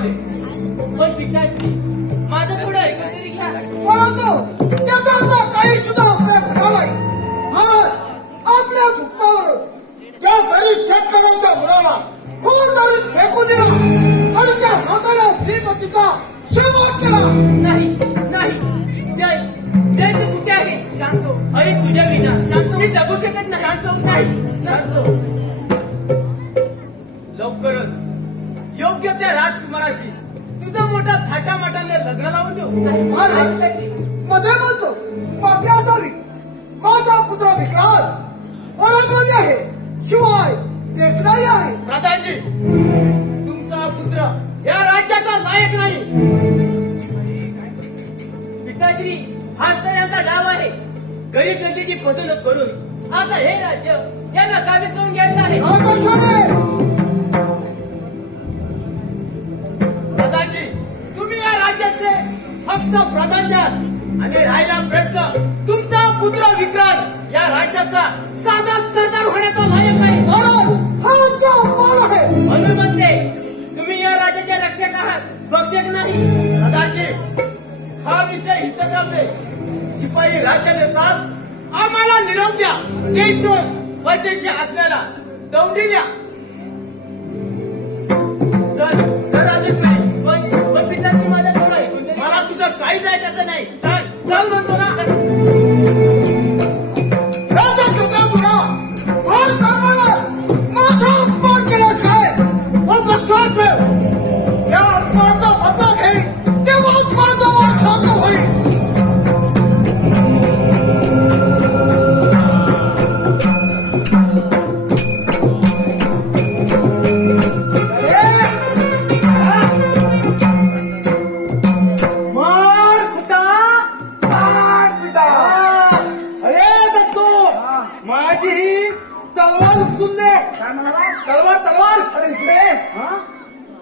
बनवले. पण पिताश्री माझं थोडं ऐकून तरी घ्या. परंतु त्याचा आता काही सुद्धा उपयोग होणार नाही. आपल्या दुःखावर त्या गरीब शेतकऱ्याच्या मुलाला कोणतरी फेकू दिला आणि त्या म्हाताऱ्या श्रीमतीचा शेवट केला. नाही नाही जय जय तू कुठे आहे? शांत हो. अरे तुझ्या विना शांत मी जगू शकत नाही. शांत हो. नाही शांत हो. लवकरच योग्य त्या राजकुमाराशी तुझा मोठा थाटामाटाने लग्न लावून देऊ. मध्ये बोलतो माफी असावी. माझा पुत्र विक्रांत पराक्रमी आहे, शिवाय देखणाही आहे. प्रधानजी तुमचा पुत्र या राज्याचा लायक नाही. पिताश्री हा तर यांचा डाव आहे. गरीब जनतेची फसवणूक करून आता हे राज्य यांना काबीज करून घ्यायचं आहे. प्रधानजी तुम्ही या राज्याचे फक्त प्रधान आणि राहिला प्रश्न तुमचा पुत्र विक्रांत या राज्याचा साधा सरदार होण्याचा लायक नाही. म्हणून म्हणते तुम्ही या राज्याचे रक्षक आहात, भक्षक नाही. प्रधानजी हा विषय इथं चालते. शिपाई राज्य देतात आम्हाला निरोप द्या. देशोन परदेशी असल्याला दौंडी द्या. सर राजेश्वरी पण पिताश्री माझा थोडं ऐकून तरी मला तुझं काहीच ऐकायचं नाही. चल चल म्हणतो ना. माझा अपमान केल्यास काय पण लक्षात ठेव, या अपमानाचा बदला घेईल तेव्हाच माझा मान शांत होईल.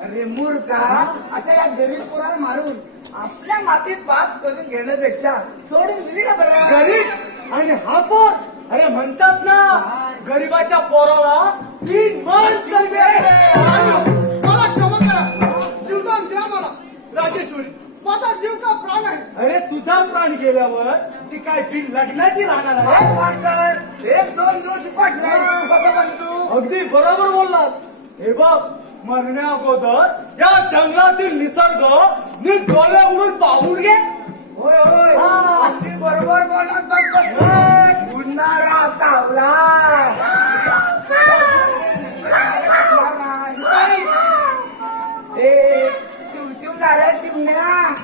अरे मूर्खा, अशा या गरीब पोराला मारून आपल्या मातीत पाप करून घेण्यापेक्षा सोडून दिली ना बरं. गरीब आणि हा पोर. अरे म्हणतात ना गरीबाच्या पोराला 3 मन चलते. मला क्षमा करा, जीवदान द्या मला. राजेश्वरी माझा जीव का प्राण आहे. अरे तुझा प्राण गेल्यावर ती काय बिन लग्नाची राहणार आहे. 1-2 दिवस उपास राहील कसं म्हणतो. अगदी बरोबर बोललास. हे बघ मरण्या अगोदर या जंगलातील निसर्ग नीट डोळे उडून पाहून घे. होय होय अगदी बरोबर बोललास. उडणारा तावला चिमणाऱ्या चिमण्या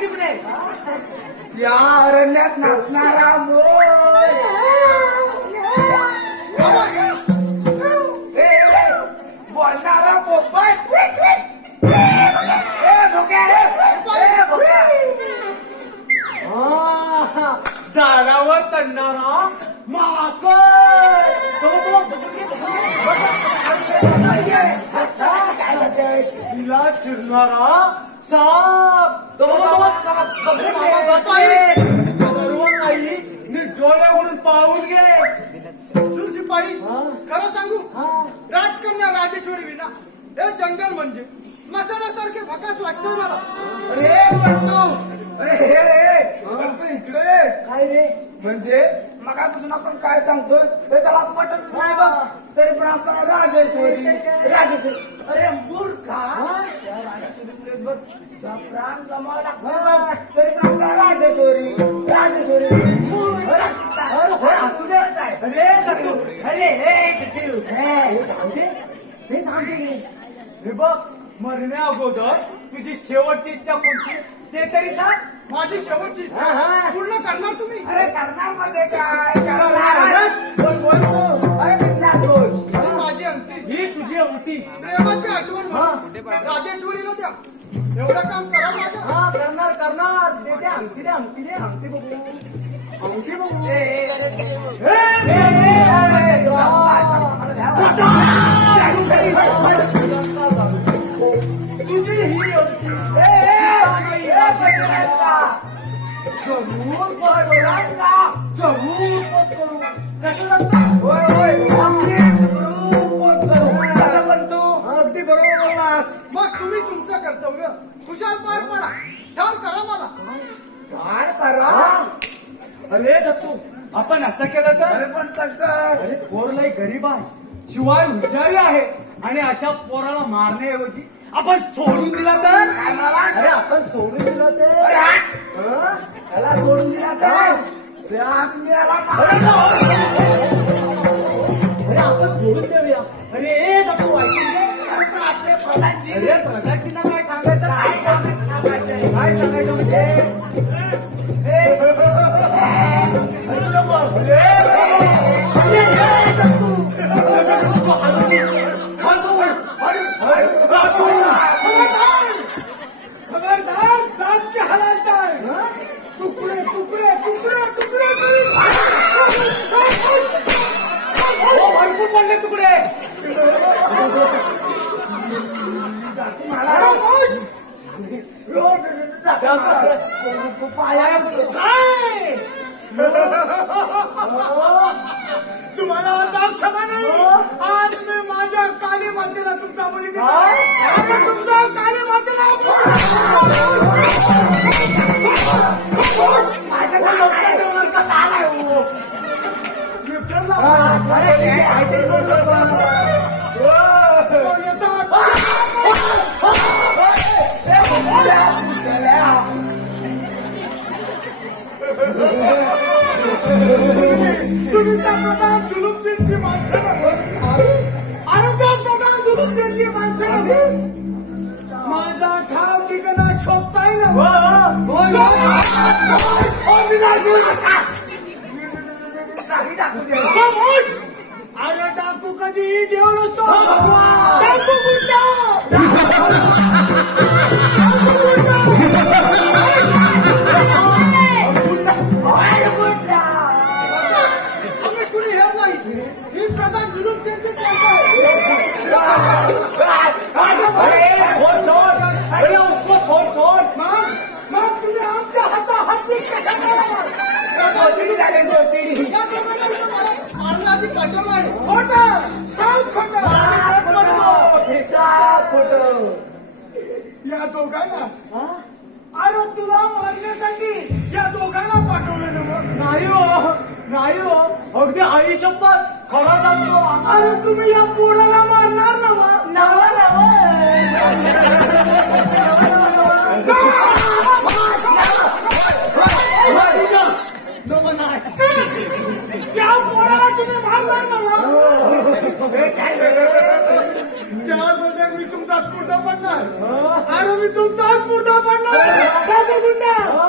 चिमणे या अरण्यात नाचणारा मोर. बोलणारा पोपट. झाडावर चढणारा माकड. तिला चिरणारा साप. सर्व काही नीट डोळे उडून पाहून घे. शिपाई खरं सांगू, राजकन्या राजेश्वरी विना हे जंगल म्हणजे मसाल्यासारखे भकास वाटतोय मला. अरे बंधू, अरे इकडे काय रे. म्हणजे मगापासून आपण काय सांगतोय ते त्याला पटत नाही बघ. तरी पण आपला राजेश्वरी राजेश्वरी. अरे मूर्खा, राजेश्वरी बघ तुझा प्राण गमावा लागला तरी पण आपला राजेश्वरी राजेश्वरी असू दे. अरे हे सांगते. हे बघ मरण्या अगोदर तुझी शेवटची इच्छा कोणती ते तरी सांग. माझी शेवटची इच्छा पूर्ण करणार तुम्ही. अरे करणार मध्ये काय करणार. अरे बिंदास बोल. माझी अंगठी ही तुझी अंगठी प्रेमाची आठवण राजेश्वरीला द्या. एवढं काम करा माझं. करणार करणार. दे अंगठी दे अंगठी दे अंगठी बघू अंगठी बघू. तुझी ही अंगठी जरूर जरूर करू कसं लागतं. होय होय अरे दत्तू आपण असं केलं तर अरे पण कसं अरे पोरलाही गरीब आहे शिवाय हुशारी आहे आणि अशा पोराला मारण्याऐवजी आपण सोडून दिला तर काय म्हणाला? अरे आपण सोडून दिलं तर त्याला सोडून दिला तर त्यात मी याला अरे आपण सोडून देऊया अरे दत्तू ऐकून घे. आपले प्रधानजी अरे प्रजातींना काय सांगायचं काय सांगायचं म्हणजे खबरदार जातचे हलालताय तुकडे तुकडे तुकडे तुकडे भरपूर पडले तुकडे तुम्हाला आता क्षमा नाही आज मी माझ्या काली मातेला तुमचा बळी दिला आणि तुमचा काली मातेला माझ्या लोकांना देऊ नका तुम्ही त्या प्रधान जुलूमची माणसं आणि त्या प्रधान जुलूमची माणसं माझा ठाव ठिकाणा शोधताय ना अरे टाकू कधीही देऊ नसतो टाकू कुणी हे नाही ही प्रधान जुलूमची मग तुम्ही आमच्या हाताहाती कशा या दोघांना अरे तुला मारण्यासाठी या दोघांना पाठवलं ना नाही हो अगदी आई शपथ खरा सांगतो अरे तुम्ही या पोराला मारणार ना त्या पोराला तुम्ही मारणार ना त्या अगोदर मी तुमचाच पुढचा पडणार अरे मी तुमचाच पुढचा पडणार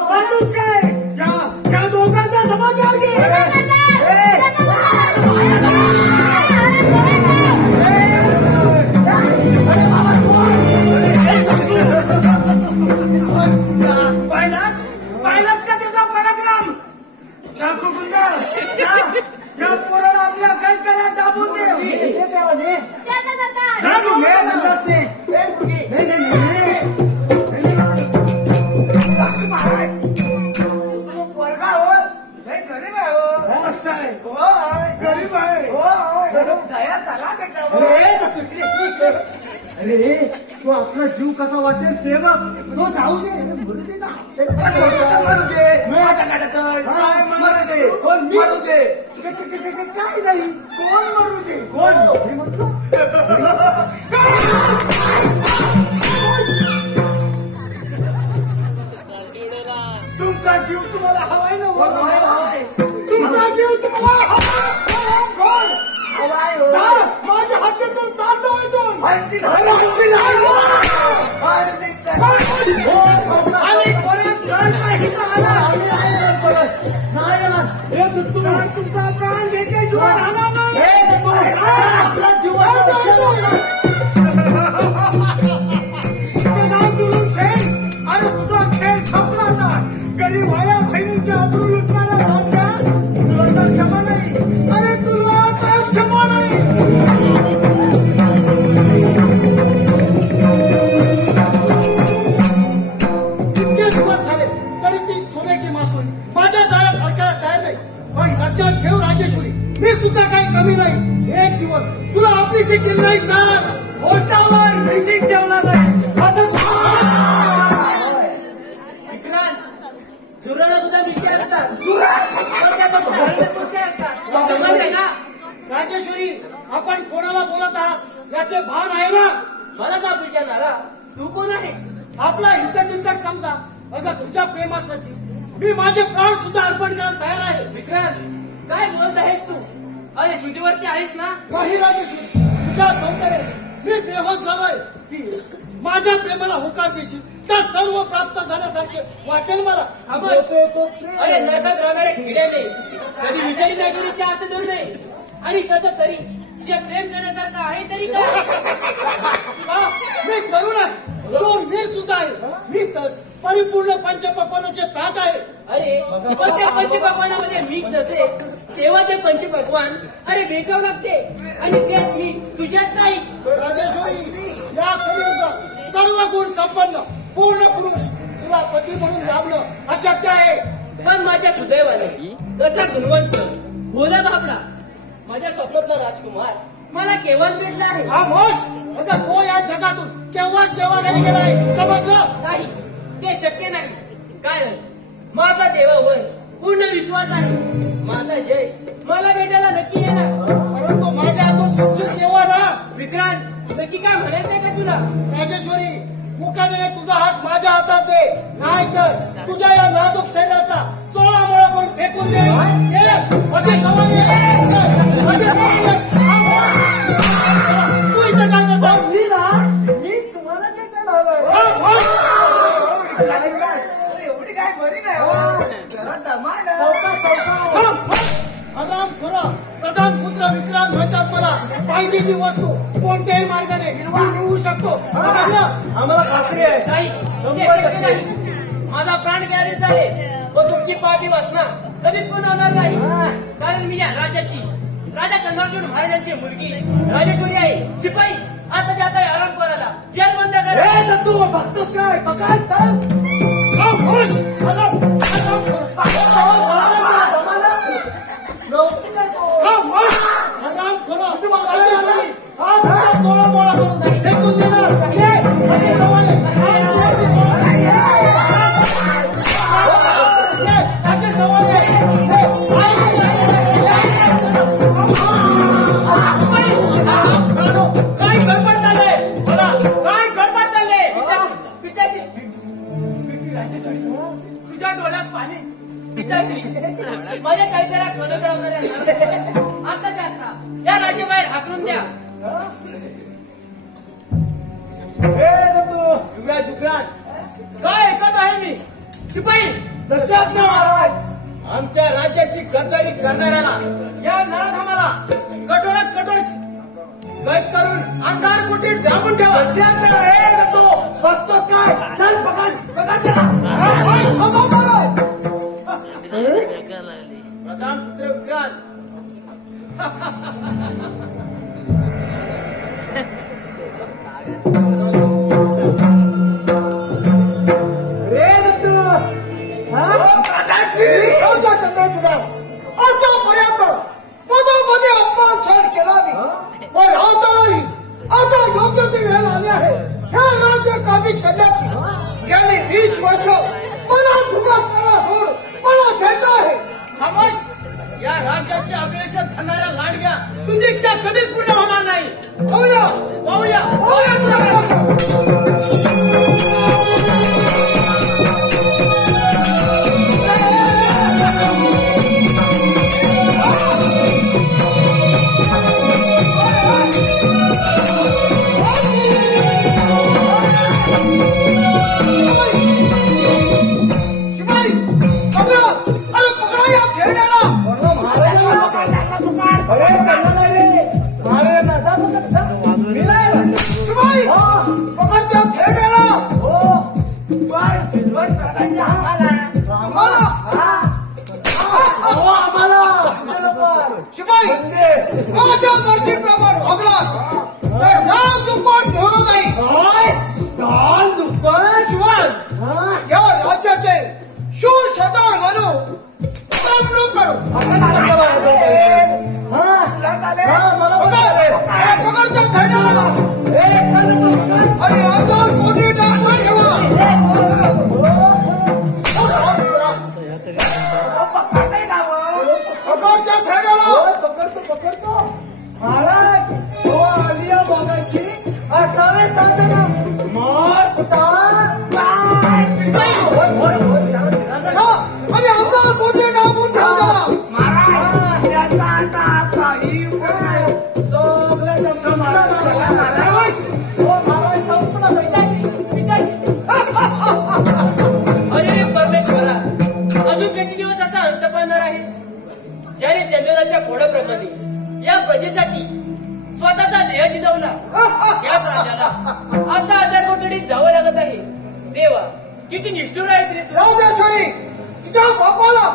माणूस काय या दोघांचा समाचार घे पाहिलात का त्याचा पराक्रम टाकू गुंडा या पोराला आपल्या कैकाला दाबून दे गरीब आहे अरे तू आपला जीव कसा वाचेल ते बघ तो जाऊ दे मरू दे ना कोण मरू दे काय नाही कोण मरू दे कोण मी म्हटलं तुमचा जीव तुम्हाला हवाय ना तुमचा जीव तुम्हाला हवाय माझ्या हातातून चालतो आणि बरेच घर काही तुमचा प्राण घेतल्याशिवाय राहणार अरे तुझा खेळ संपला आता गरीब भाया बहिणींच्या अब्रू लुटणारा राजा तुला तर क्षमा नाही अरे तुला तर क्षमा नाही इतके दिवस झाले तरी ती सोन्याची मासोळी माझ्या जाळ्यात अडकायला तयार नाही पण लक्षात ठेव राजेश्वरी मी सुद्धा काही कमी नाही एक दिवस तुला आपलीशी केली नाही तर ओटावर मिशिंग ठेवणार नाही सुराला सुद्धा मिशी असतात. समजले ना? राजेश्वरी, आपण कोणाला बोलत आहात याचे भान आहे ना? मला का विचारणारा? तू कोण आहेस? आपला हितचिंतक समजा. अगं तुझ्या प्रेमासाठी मी माझे प्राण सुद्धा अर्पण करायला तयार आहे. विक्रांत, काय बोलत आहेस तू? अरे शुद्धीवरती आहेस ना? नाही राजेश्वरी, तुझ्या सौंदर्याने मी बेहोश झालोय. माझ्या प्रेमाला होकार देशील तर सर्व प्राप्त झाल्यासारखे वाटेल मला. अरे नरकात राहणारे किड्याने कधी विषयी नाही तरी चहा असं दूर नाही. आणि कसं तरी तुझे प्रेम करण्यासारखं आहे तरी काय? मी तरुण आहे, शूरवीर सुद्धा आहे. मी तर परिपूर्ण पंचपक्वानाचे ताट आहे. अरे पण त्या पंचपक्वानामध्ये मीठ नसे तेव्हा ते पंचपक्वान अरे बेचावं लागते. आणि तेच मी तुझ्यात नाही. राजेश्वरी, या कलियुगात सर्व गुण संपन्न पूर्ण पुरुष तुला पती म्हणून लाभणं अशक्य आहे. पण माझ्या सुदैवाने कसा गुणवंत भोला बाबडा माझ्या स्वप्नातला राजकुमार मला केव्हाच भेटला आहे. हा मोश, आता तो या जगातून केव्हाच देवाघरी गेलाय, समजलं? नाही, ते शक्य नाही. कारण माझा देवावर पूर्ण विश्वास आहे. माझा जय मला भेटायला नक्की येणार. परंतु माझ्या हातून सुटशील तेव्हा ना. विक्रांत, नक्की काय म्हणायचंय का तुला? राजेश्वरी, मुखाने तुझा हात माझ्या हातात दे, नाहीतर तुझ्या या नाजूक शरीराचा चोळा मोळा करून फेकून दे. असे जवळ ये, असे जवळ ये. तू इथे काय करतो? मी तुम्हाला काय काय एवढी काय बरी नाही. जरा दमाड. आराम खरा प्रधान पुत्र विक्रांत म्हणतात. मला पाहिजे ती वस्तू कोणत्याही मार्गाने मिळवू शकतो, समजलं? आम्हाला खात्री आहे. नाही, हे शक्य नाही. माझा प्राण प्यारे झाले व तुमची पापी वासना कधीच पण होणार नाही. कारण मी या राजा चंद्रचूड महाराजांची मुलगी राजेश्वरी आहे. शिपाई, आता जाता आराम करायला जेल बंद करा. तू बघतोस काय? बघाय चल. आराम खरा राजेश्वरी, हा चोळा मोळा करून फेकून देणार. असे जवळ ये. असे जवळ ये. काय गडबड चालले? बोला, काय गडबड चालले? पिताश्री, तुझ्या डोळ्यात पाणी. पिताश्री, माझ्या काहीतरी मनोग्रामणाऱ्या आता जाता या राजेबाहेर हाकलून द्या. युगराज, काय ऐकत आहे मी? शिपाई, दशाब्द महाराज, आमच्या राज्याची गद्दारी करणाऱ्याला या नराधमाला कठोरात कठोर कैद करून अंधार कुटीत डांबून ठेवा. तू बघतोस काय? चल पकड त्याला. प्रधान पुत्र विक्रांत, आतापर्यंत पदोपदी अपमान सहन केला मी, पण आता योग्य ती वेळ आली आहे हे राज्य काबीज करण्याची. गेली 20 वर्ष मला तुला सोड मला घेत आहे. समज, या राज्याची अपेक्षा धरणाऱ्या लाडक्या तुझी इच्छा कधीच पूर्ण होणार नाही. पाहूया शिपाई, माझ्या मर्जीप्रमाणे वागला तर दान दुप्पट ठेवलं जाईल. दान दुप्पट? शिवाय या राज्याचे शूर शतार म्हणून नेमणूक करू. पकडच्या थैण्याला आणि 1000 कोटी दान ठेवा. अरे परमेश्वरा, अजून किती दिवस असा अंत पाहणार आहेस? ज्याने चंद्राच्या घोड्याप्रमाणे या प्रजेसाठी स्वतःचा देह जिजवला, याच राजाला आता आजार कोठडीत जावं लागत आहे. देवा, किती निष्ठुर आहेस रे तू. राजेश्वरी, तुझ्या बापाला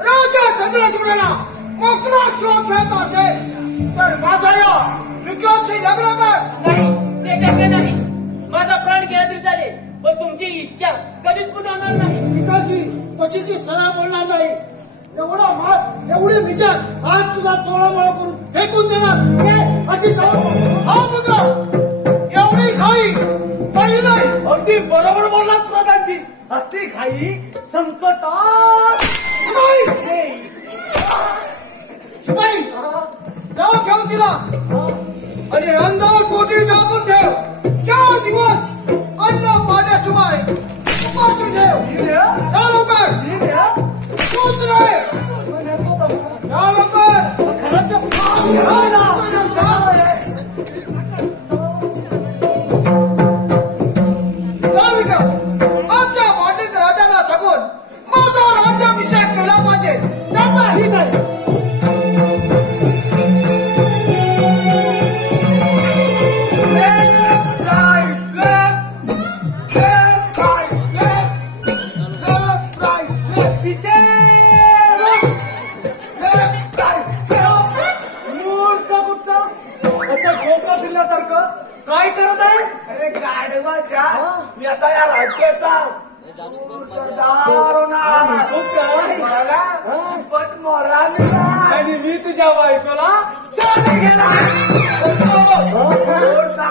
राजा चंद्रचूडाला मोकळा शोध घेत असेल तर माझा या विक्रमशी लग्न कर. नाही, ते शक्य नाही. माझा प्राण गेला तरी चालेल, पण तुमची इच्छा कधीच पूर्ण होणार नाही. पिताशी तशी ती सरळ बोलणार नाही. एवढा मास एवढी मिजाज आज तुझा चोळामोळा करून फेकून देणार हे अशी हा पुत्र, एवढी घाई काही नाही. अगदी बरोबर बोललात प्रधानजी. असती घाई संकटात नाही. बाई, जाऊ ठेव तिला आणि अंगावर पोटी दाबून ठेव. 4 दिवस अन्न पाण्याशिवाय उपाशी ठेव. जा लवकर. तूच नाही. जा लवकर. आमच्या मांडलिक राजाला सांगून माझा राज्याभिषेक केला पाहिजे. जाता ही नाही. काय करत आहेस? अरे गाढवाच्या मी आता या राज्याचा सरदार होणार. मला पट मोरा मिळाला आणि मी तुझ्या बायकोला साधी घेणार.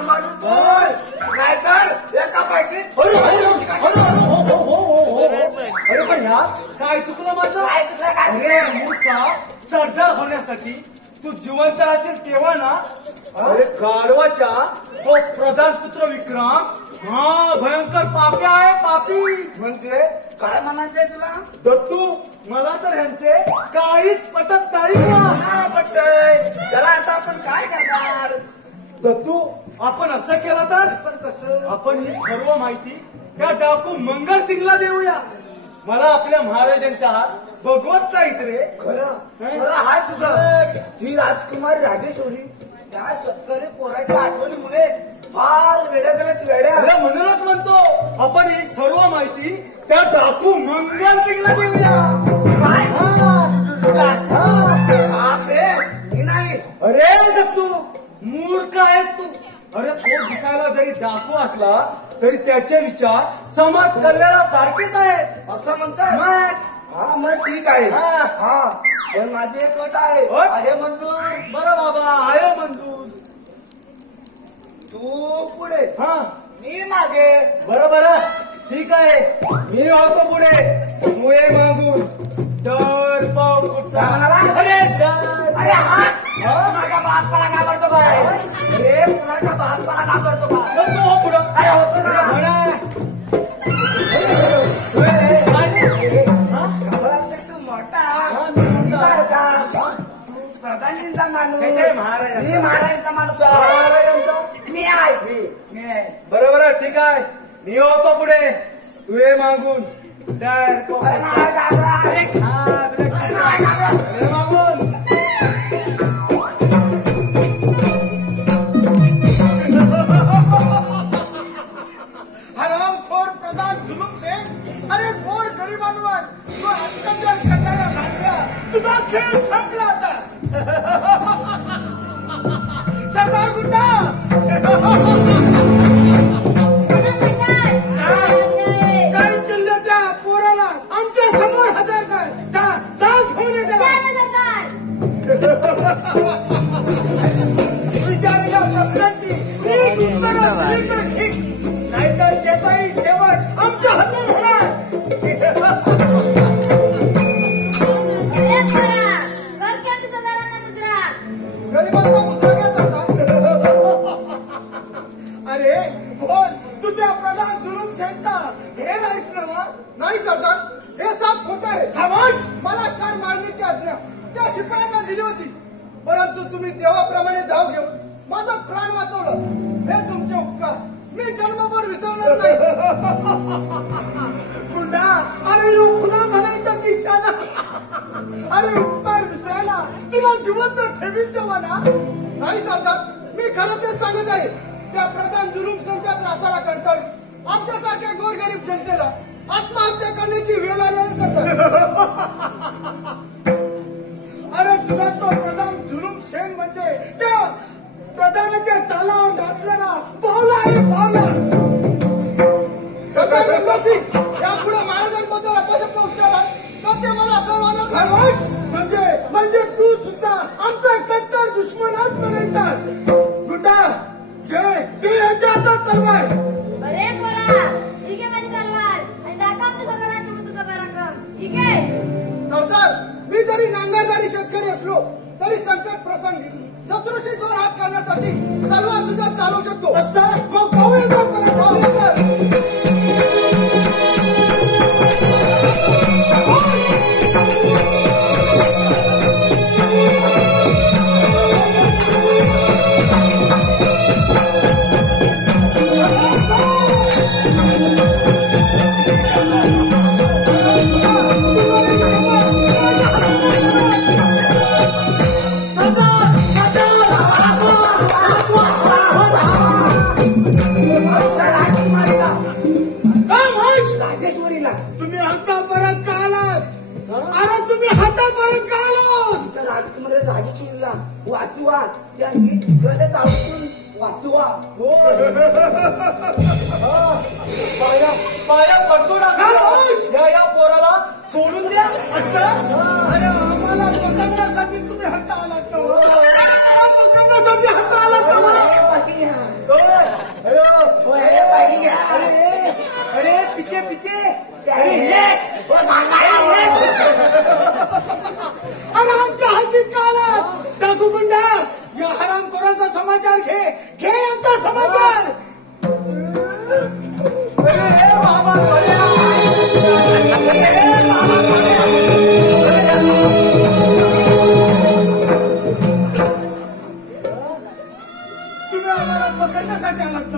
माणूस बोल, नाहीतर एका पाठीत अरे पण ह्या काय चुकलं माझं? काय चुकलं काय? अरे मूर्खा, सरदार होण्यासाठी तू जिवंत राहशील तेव्हा ना. अरे गाढवाच्या तो प्रधान पुत्र विक्रम हा भयंकर पापी आहे. पापी म्हणजे काय म्हणायचंय तुला? दत्तू, मला तर ह्यांचे काहीच पटत नाही बुवा. काय पटतंय त्याला? आता आपण काय करणार? दत्तू, आपण असं केलं तर पण कसं? आपण ही सर्व माहिती त्या डाकू मंगल सिंगला देऊया. मला आपल्या महाराजांचा हात बघवत नाहीत रे. खरं खरं हाय तुझं. ती राजकुमारी राजेश्वरी त्या शेतकरी पोराच्या आठवणीमुळे फार वेड्या झाल्यात वेड्या. अरे म्हणूनच म्हणतो आपण ही सर्व माहिती त्या डाकू मंगल सिंगला देऊया. काय? बापरे, मी नाही. अरे दत्तू, मूर्ख आहेस तू. अरे तो दिसायला जरी डाकू असला तरी त्याचे विचार समाज कल्याणासारखेच आहेत. असं म्हणतात? मग हा, मग ठीक आहे. हा. हा, पण माझी एक अट आहे. अट? आहे मंजूर? बरं बाबा, आहे मंजूर. तू पुढे, हा, मी मागे. बरं बरं, ठीक आहे. मी होतो पुढे, तू ये मागून. दर पाव कुठचा? अरे दर. अरे हा, कुणाच्या बापाला घाबरतो काय? अरे कुणाच्या बापाला घाबरतो का? तू हो पुढं. अरे होतो ना. म्हणा. घाबरत नाही तू मोठा. मी बारका. तू प्रधानींचा माणूस. त्याचे महाराजांचा. मी महाराजांचा माणूस. महाराजांचा. मी आहे. मी आहे. बरोबर, ठीक आहे. मी होतो पुढे, तू ये मागून. दर पाव अरे नाही घाबरत. अरे नाही घाबरत. ये मागून. हरामखोर प्रधान जुलूम शेख. अरे गोर गरिबांवर तू अत्याचार करणारा राजा, तुझा खेळ संपला आता. सरदार गुंडा, काय केलं त्या पोराला आमच्या समोर हजर कर. जा जा घेऊन ये त्याला. विचारलेल्या प्रश्नांची नीट उत्तरं दिली तर ठीक, नाहीतर त्याचाही शेवट आमच्या हातून होणार. गरिबांचा मुद्रा घ्या सरदार. अरे बोल, तू त्या प्रधान जुलूम शेखचा हे नाहीस ना? नाही सरदार, हे साप खोटं आहे. खामोश. मला ठार मारण्याची आज्ञा त्या शिपायांना दिली होती, परंतु तुम्ही देवाप्रमाणे धाव घेऊन माझा प्राण वाचवलं हे तुमचे उपकार मी जन्मभर विसरणार नाही. गुंडा अरे यो खुला म्हणायचा दिशाना अरे उपकार विसरायला तुला जिवंत ठेवीत देवा ना. नाही सरदार मी खरं तेच सांगत आहे. त्या प्रधान जुलूमच्या त्रासाला कंटाळून आमच्यासारख्या गोरगरीब जनतेला आत्महत्या करण्याची वेळ आली आहे सरदार. अरे तुला तो प्रधान जुलूम शेण म्हणजे त्या प्रधानाच्या तालावर नाचलेला पावला आहे पावला. सरदार रंगसिंग यापुढे महाराजांबद्दल अपशब्द उच्चारला तर ते मला सर्वांना खरवस म्हणजे तू सुद्धा आमचा कट्टर दुश्मनात म्हणायचा. गुंडा घे याच्या हातात तलवार. अरे पोरा ठीक आहे माझी तलवार आणि दाखव आमच्या सगळ्यांसोबत तुझा पराक्रम. ठीक आहे सरदार मी जरी नांगरदारी शेतकरी असलो तरी संकट प्रसंगी शत्रूशी 2 हात करण्यासाठी तलवार सुद्धा चालवू शकतो. असं मग पाहूया का परत. राजेश्वरीला तुम्ही हाता परत का आलात. अरे तुम्ही हाता परत का आलात. राजकुमार राजेश्वरीला वाचवा त्या नीट ताळून वाचवा. पाया पडतो टाका या पोराला सोडून द्या. असं अरे आम्हाला पकडण्यासाठी तुम्ही हाता आलात का. पकडण्यासाठी हाता आलात का. अरे पिचे पिचे अरे आमच्या हातीत का आलात. टाकू गुंडा या हरामखोराचा समाचार घे यांचा समाचार. बाबा तुम्ही आम्हाला पकडण्यासाठी आलात ना.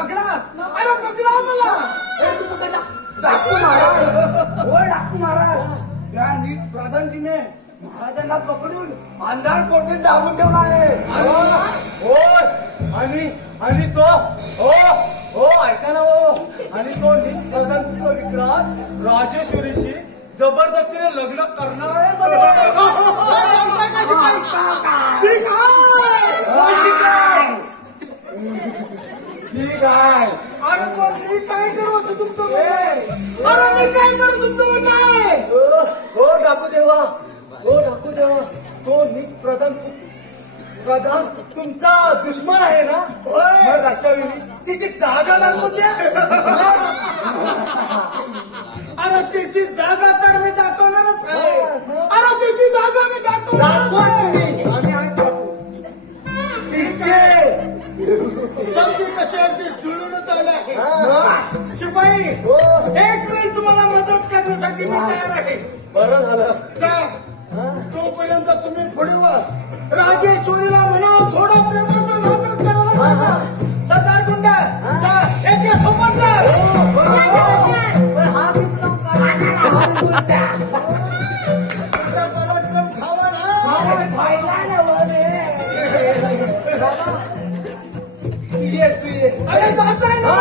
पकडा अरे पकडा आम्हाला. डाकू महाराज हो डाकू महाराज त्या नीट प्रधानजीने महाराजांना पकडून अंधार कोठे दाबून ठेवला आहे. आणि तो हो ऐका ना हो. आणि तो नीट प्रधान विक्रांत राजेश्वरीशी जबरदस्तीने लग्न करणार आहे. ठीक आहे. अरे पण मी काय करू असं तुमचं म्हणणं आहे. अरे मी काय करू तुमचं म्हणणं आहे. हो ठाकू देवा तो नीट प्रधान तुमचा दुश्मन आहे ना. मग अशा वेळी तिची जागा लागू द्या. अरे त्याची जागा तर मी दाखवणारच आहे. अरे त्याची जागा मी दाखवणार. ठीक आहे. शब्द कसे अगदी जुळूनच आले आहे. शिपाई एक वेळ तुम्हाला मदत करण्यासाठी मी तयार आहे. बरं झालं. तोपर्यंत तुम्ही पुढे वा. राजेश्वरीला म्हणा थोडं प्रेमाचं नाटक करायला सांगा. सरदार गुंडा एका सोबत जा. तुझा पराक्रम खावा ना. अरे जाताय ना.